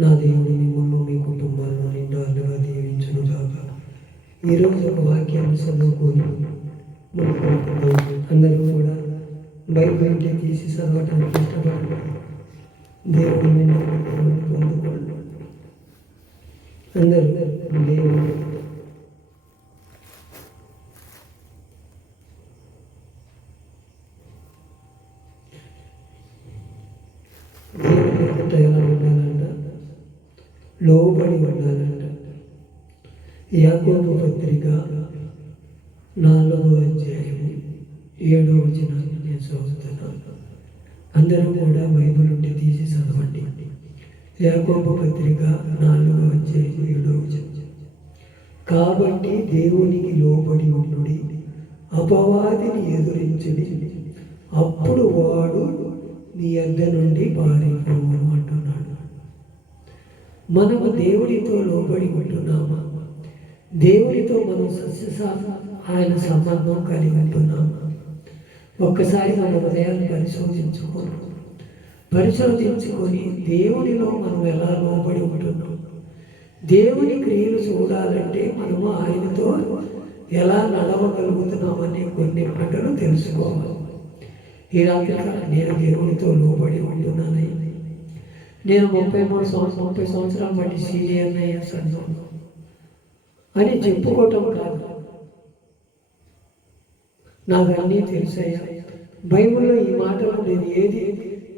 నా దేవుడు మిమ్మల్ని మీ కుటుంబాలను నిండాలుగా దీవించునుగాక. ఈరోజు ఒక వాక్యాన్ని చదువుకొని అందరూ కూడా బైబిల్ తీసి చదవటానికి ఇష్టపడండి. దేవుడు పొందుకోండి. అందరూ దేవుడు ఎలా ఉండాలంట? లోబడి ఉండాలంట. యాకోబు పత్రిక 4వ అధ్యాయము 7వ వచనాన్ని నేను చదువుతున్నాను. అందరూ కూడా బైబిల్ నుండి తీసి చదవండి. యాకోబు పత్రిక 4వ అధ్యాయం 7వ వచనం. కాబట్టి దేవునికి లోబడి ఉండుడి, అపవాదిని ఎదురించుడి, అప్పుడు వాడు నీ యొద్ద నుండి పారిపోవును అంటున్నాడు. మనము దేవుడితో లోబడి ఉంటున్నామా? దేవుడితో మనం ఆయన సంబంధం కలిగి ఉంటున్నామా? ఒక్కసారి మన హృదయాన్ని పరిశోధించుకొని దేవునిలో మనం ఎలా లోబడి ఉంటున్నాం. దేవుని క్రియలు చూడాలంటే మనము ఆయనతో ఎలా నడవగలుగుతున్నామని కొన్ని మాటలు తెలుసుకోవాలి. ఈ రాత్రి నేను దేవునితో లోబడి ఉంటున్నానయ్యా. నేను 30 సంవత్సరాల బట్టి సీనియర్ అయ్యాను అని చెప్పుకోవటం కాదు. నాకు అన్నీ తెలుసయ్యా. బైబిల్లో ఈ మాటలు నేను ఏది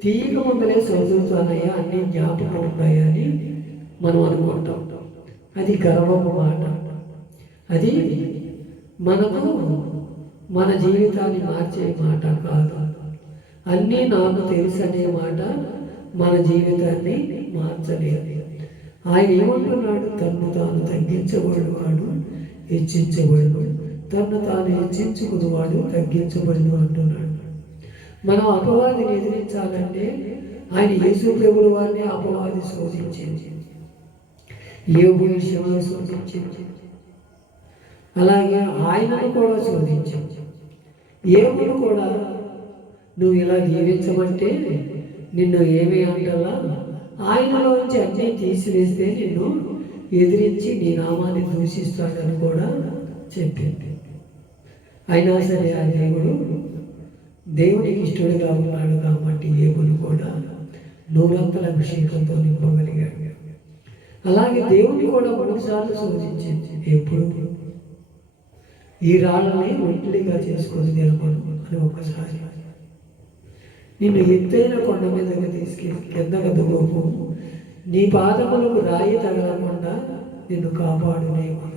తీయక ముందలే చదువుతానయ్యా, అన్నీ జ్ఞాపకం ఉన్నాయా అని మనం అనుకుంటాం. అది గర్వపు మాట. అది మనకు మన జీవితాన్ని మార్చే మాట కాదు. అన్నీ నాకు తెలుసు అనే మాట మన జీవితాన్ని మార్చలేదు. ఆయన ఏమంటున్నాడు? తన్ను తాను తగ్గించబడినవాడు హెచ్చించబడినవాడు, తన్ను తాను హెచ్చించుకున్నవాడు తగ్గించబడిన అంటున్నాడు. మనం అపవాదిని ఎదిరించాలంటే ఆయన యేసు ప్రభుల వారిని అపవాది శోధించింది, యోబు విషయంలో శోధించింది, అలాగే ఆయనను కూడా శోధించింది. యోబును కూడా నువ్వు ఇలా దీవించమంటే నిన్ను ఏమీ అంటలా, ఆయనలోంచి అన్నీ తీసివేస్తే నిన్ను ఎదిరించి నీ నామాన్ని దూషిస్తాడని కూడా చెప్పింది. అయినా సరే ఆ దేవునికి ఇష్టడుగా ఉన్నాడు కాబట్టి యోబును కూడా 100 అభిషేకంతో నింపగలిగాడు. అలాగే దేవుని కూడా 3 సార్లు శోధించింది. ఎప్పుడు? ఈ రాళ్ళని ఒంటిగా చేసుకొని దేవను అని ఒకసారి, నిన్ను ఎత్తైన కొండ మీదగా తీసుకెళ్ళి కిందకు దువ్వకు, నీ పాదములకు రాయి తగలకుండా నిన్ను కాపాడునేమో.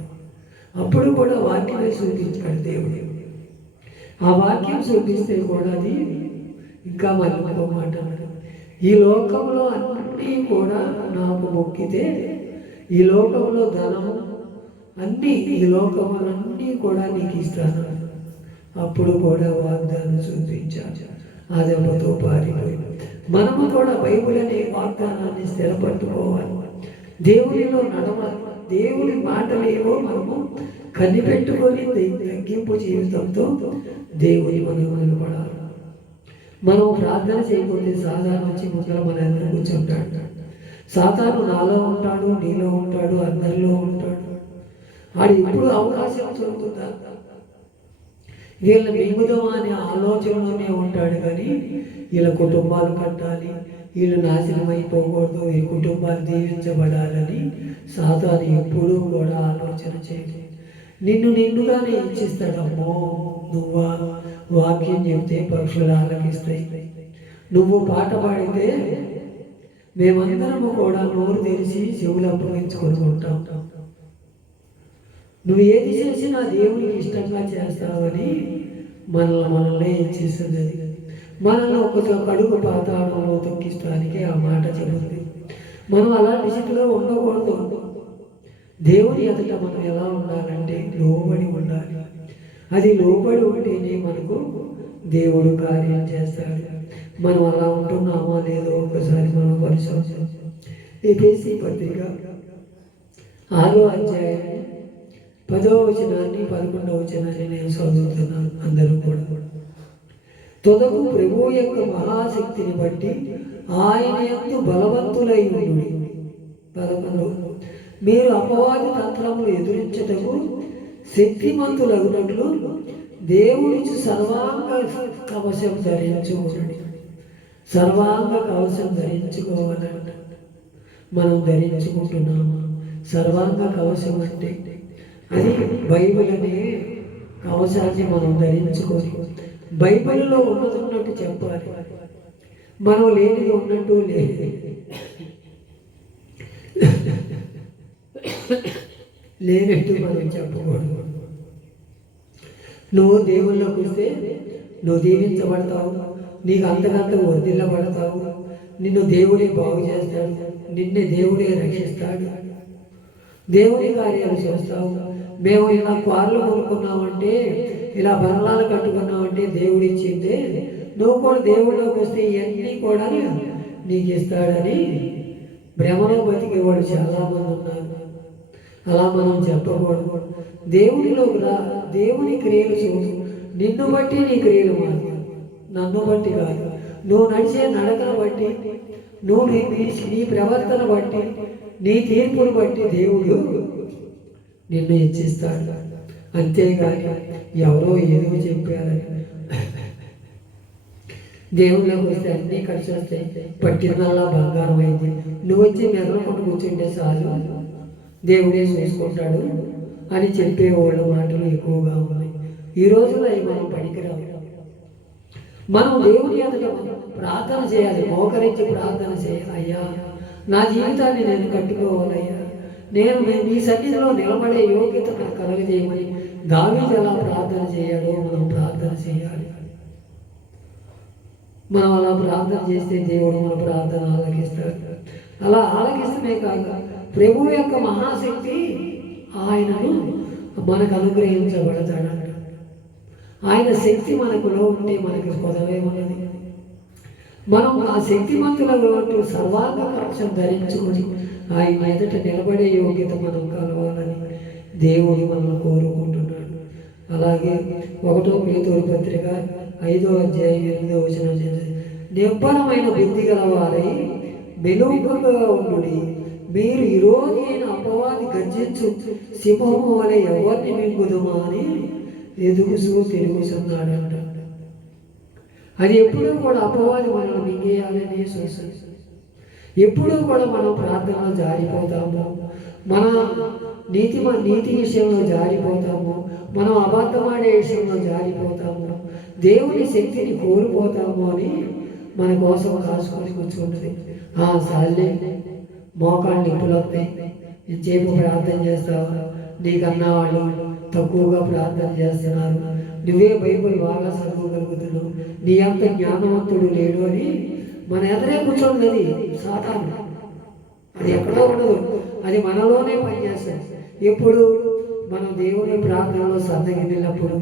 అప్పుడు కూడా వాక్యమే చూపించాడు దేవుడు. ఆ వాక్యం చూపిస్తే కూడా అది ఇంకా మళ్ళీ మాట, ఈ లోకంలో అన్నీ కూడా నాకు మొక్కితే, ఈ లోకంలో ధనము అన్నీ, ఈ లోకములన్నీ కూడా నీకు ఇస్తాను. అప్పుడు కూడా వాగ్దానం చూపించాడు. ఆ దెబ్బతో పారిపోయి మనము కూడా బైబిల్ అనే వాగ్దానాన్ని స్థిరపట్టుకోవాలి. దేవునిలో నడవాలి. దేవుని మాటలేవో మనము కనిపెట్టుకొని తగ్గింపు జీవితంతో దేవుని మనం నిలబడాలి. మనం ప్రార్థన చేయకపోతే సాధారణ వచ్చి ముందర మన ఎదురు కూర్చుంటాడు. సాతాను నాలో ఉంటాడు, నీలో ఉంటాడు, అందరిలో ఉంటాడు. ఆడు ఎప్పుడు అవకాశం దొరుకుతుందా? వీళ్ళ మింగుదామా అనే ఆలోచనలోనే ఉంటాడు. కానీ వీళ్ళ కుటుంబాలు కట్టాలి, వీళ్ళు నాశనం అయిపోకూడదు, ఈ కుటుంబాలు దీవించబడాలని సాతాను ఎప్పుడూ కూడా ఆలోచన చేయదు. నిన్నుగానే ఇచ్చిస్తాడమ్మో. నువ్వు వాక్యం చెప్తే పక్షులు ఆలకిస్తాయి, నువ్వు పాట పాడితే మేమందరము కూడా నోరు తెరిచి చెవులు అప్పగించుకొని ఉంటాం. నువ్వు ఏది చేసినా దేవునికి ఇష్టంగా చేస్తావని మనల్ని ఇచ్చేస్తుంది. మనల్ని ఒక కడుగు పాతాళంలో తొక్కిస్తానికి ఆ మాట చెబుతుంది. మనం అలాంటి స్థితిలో ఉండకూడదు. దేవుని ఎదుట మనం ఎలా ఉండాలంటే లోబడి ఉండాలి. అది లోబడి ఉంటేనే మనకు దేవుడు కార్యం చేస్తాడు. మనం అలా ఉంటున్నామో లేదో ఒకసారి మనం పరిశోధించాలి. ఎఫెసీ పత్రిక 6వ అధ్యాయం 10వ వచనాన్ని 11వ వచనాన్ని నేను చదువుతున్నాను. అందరూ కూడా తొదకు ప్రభువు యొక్క మహాశక్తిని బట్టి ఆయన యందు బలవంతులై ఉండుడి. 11 మీరు అపవాది తంత్రములు ఎదురించుటకు శక్తిమంతులగునట్లు దేవుడిచ్చి సర్వాంగ కవచం ధరించుకోండి. సర్వాంగ కవచం ధరించుకోవాలంట. మనం ధరించుకుంటున్నాము. సర్వాంగ కవచం అంటే అది బైబిల్ అనే కవచాన్ని మనం ధరించుకొని బైబిల్లో ఉన్నట్టు చెప్పాలి. మనం లేనిది ఉన్నట్టు లేనట్టు మనం చెప్పకూడదు. నువ్వు దేవుళ్ళలోకి వస్తే నువ్వు దీవించబడతావు, నీకు అంతకంత వర్ధిల్లబడతావు, నిన్ను దేవుడే బాగు చేస్తాడు, నిన్నే దేవుడే రక్షిస్తాడు, దేవుడి కార్యాలు చేస్తావు. మేము ఇలా కార్లు కొనుక్కున్నామంటే, ఇలా బంగ్లాలు కట్టుకున్నామంటే దేవుడు ఇచ్చిందే, నువ్వు కూడా దేవుళ్ళలోకి వస్తే ఇవన్నీ కూడా నీకు ఇస్తాడని భ్రమలో బతికేవాడు చాలామంది ఉన్నారు. అలా మనం చెప్పకూడదు. దేవునిలోకి రా, దేవుని క్రియలు చూడు. నిన్ను బట్టి నీ క్రియలు మారు, నన్ను బట్టి కాదు. నువ్వు నడిచే నడకను బట్టి, నువ్వు నీ ప్రవర్తన బట్టి, నీ తీర్పును బట్టి దేవుడు నిన్ను హెచ్చిస్తాడు. అంతేగాని ఎవరో ఏదో చెప్పారని దేవుళ్ళకి వస్తే అన్నీ ఖర్చు వస్తాయి. పట్టినల్లా బంగారం అయింది, నువ్వు వచ్చి మెదలకుండా కూర్చుంటే చాలు, దేవుడే చూసుకుంటాడు అని చెప్పేవాళ్ళ మాటలు ఎక్కువగా ఉన్నాయి. ఈ రోజులో అవి మనం పనికిరావు. మనం దేవుని ఎదుట ప్రార్థన చేయాలి, మోకరించి ప్రార్థన చేయాలి. అయ్యా, నా జీవితాన్ని నేను కట్టుకోవాలయ్యా, నేను నీ సన్నిధిలో నిలబడే యోగ్యత నాకు కలగజేయమని దావీదు ఎలా ప్రార్థన చేయాలో మనం ప్రార్థన చేయాలి. మనం అలా ప్రార్థన చేస్తే దేవుడు మన ప్రార్థన ఆలకిస్తాడు. అలా ఆలకిస్తమే కాక ప్రభు యొక్క మహాశక్తి ఆయనను మనకు అనుగ్రహించబడతాడంట. ఆయన శక్తి మనకులో ఉంటే మనకు కొదవే ఉన్నది. మనం ఆ శక్తిమంతులలో సర్వాంగ కవచం ధరించుకొని ఆయన ఎదుట నిలబడే యోగ్యత మనం కలవాలని దేవుడు మనల్ని కోరుకుంటున్నాడు. అలాగే 1 పేతురు పత్రిక 5వ అధ్యాయం 8వ వచనం చేసి, నిబ్బరమైన బుద్ధి గలవారై మెలకువగా ఉండుడి. మీరు ఈరోజు అయిన అపవాది గర్జించు సింహము వలె ఎవరిని మింగుదుమా అని ఎదుగుసూ తిరుగుతున్నాడంట. అది ఎప్పుడూ కూడా అపవాది మనల్ని మింగేయాలని చూస్తుంది. ఎప్పుడూ కూడా మనం ప్రార్థనలో జారిపోతాము, మన నీతి విషయంలో జారిపోతాము, మనం అబద్ధమాడే విషయంలో జారిపోతాము, దేవుని శక్తిని కోల్పోతాము అని మన కోసం కాసుకొని కూర్చుంటుంది. సార్లే మోకాళ్ళు నిప్పులు వస్తాయి, చేపు ప్రార్థన చేస్తావా, నీకన్నా వాళ్ళు తక్కువగా ప్రార్థన చేస్తున్నారు, నువ్వే బైబిల్ బాగా చదవగలుగుతున్నావు, నీ అంత జ్ఞానవంతుడు లేడు అని మన ఎదురే కూర్చోండి. సాతాను అది ఎక్కడో ఉండదు, అది మనలోనే పనిచేస్తుంది. ఎప్పుడు మనం దేవుని ప్రార్థనలో సన్నగిల్లినప్పుడు,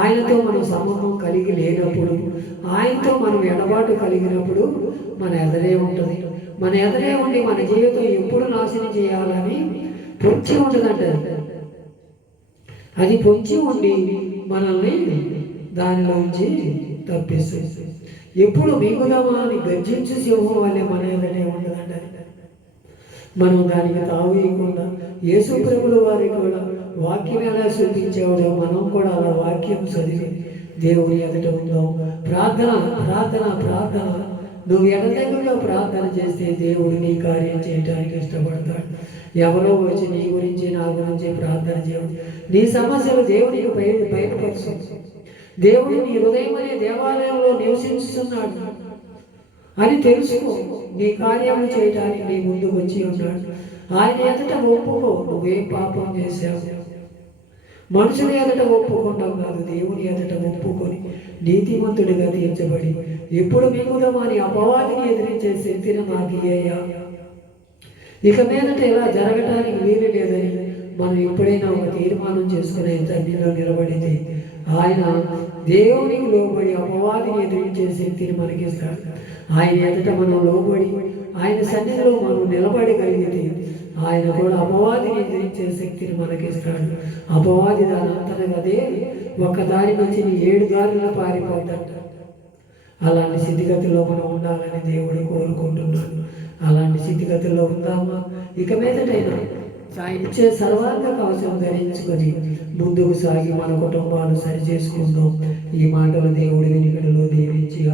ఆయనతో మనం సంబంధం కలిగి లేనప్పుడు, ఆయనతో మనం ఎడబాటు కలిగినప్పుడు మన ఎదురే ఉంటుంది. మన ఎదురే ఉండి మన జీవితం ఎప్పుడు నాశనం చేయాలని పొంచి ఉంటుందంట. అది పొంచి ఉండి మనల్ని దానిలోంచి తప్పిస్తుంది. ఎప్పుడు మిగులమా అని గర్జించు సింహం వల్లే మన ఎదురే ఉంటుందంట. మనం దానికి తావేయకుండా యేసు ప్రభుల వారికి కూడా వాక్యం ఎలా చూపించేవాడో మనం కూడా అలా వాక్యం చదివి దేవుని ఎదుట ఉందాం. ప్రార్థన ప్రార్థన ప్రార్థన. నువ్వు ఎడతెగగా ప్రార్థన చేస్తే దేవుడు నీ కార్యం చేయడానికి ఇష్టపడతాడు. ఎవరో వచ్చి నీ గురించి నా గురించి ప్రార్థన చేయడం, నీ సమస్యలు దేవునికి బయటపరుచు. దేవుడు నీ హృదయం అనే దేవాలయంలో నివసించుతున్నాడు అని తెలుసుకో. నీ కార్యాలు చేయడానికి నీ ముందుకు వచ్చి ఉన్నాడు. ఆయన ఎదుట ఒప్పుకో, నువ్వేం పాపం చేశావు. మనుషుల ఎదుట ఒప్పుకుంటాం కాదు, దేవుని ఎదుట ఒప్పుకొని నీతిమంతుడిగా తీర్చబడి ఎప్పుడు మిగుదమని అపవాదిని ఎదిరించే శక్తిని నాకు ఇయ్యా. ఇక మీదట ఇలా జరగటానికి వీలు లేదని మనం ఎప్పుడైనా ఒక తీర్మానం చేసుకునే తండ్రిలో నిలబడితే ఆయన దేవునికి లోబడి అపవాదిని ఎదిరించే శక్తిని మనకిస్తాడు. ఆయన ఎదుట మనం లోబడి ఆయన సన్నిధిలో మనం నిలబడగలిగితే ఆయన కూడా అపవాదిని ఎదిరించే శక్తిని మనకిస్తాడు. అపవాది దాని అంతనగదే ఒక దారి నుంచి 7 దారులు పారిపోతాడు. అలాంటి స్థితిగతిలో మనం ఉండాలని దేవుడు కోరుకుంటున్నాడు. అలాంటి స్థితిగతుల్లో ఉందామా? ఇక మీదటైనా ఆయన ఇచ్చే సర్వాంగ కవచం ధరించుకొని ముందుకు సాగి మన కుటుంబాలు సరి చేసుకుందాం. ఈ మాటలు దేవుడి వెనుకలో దీవించి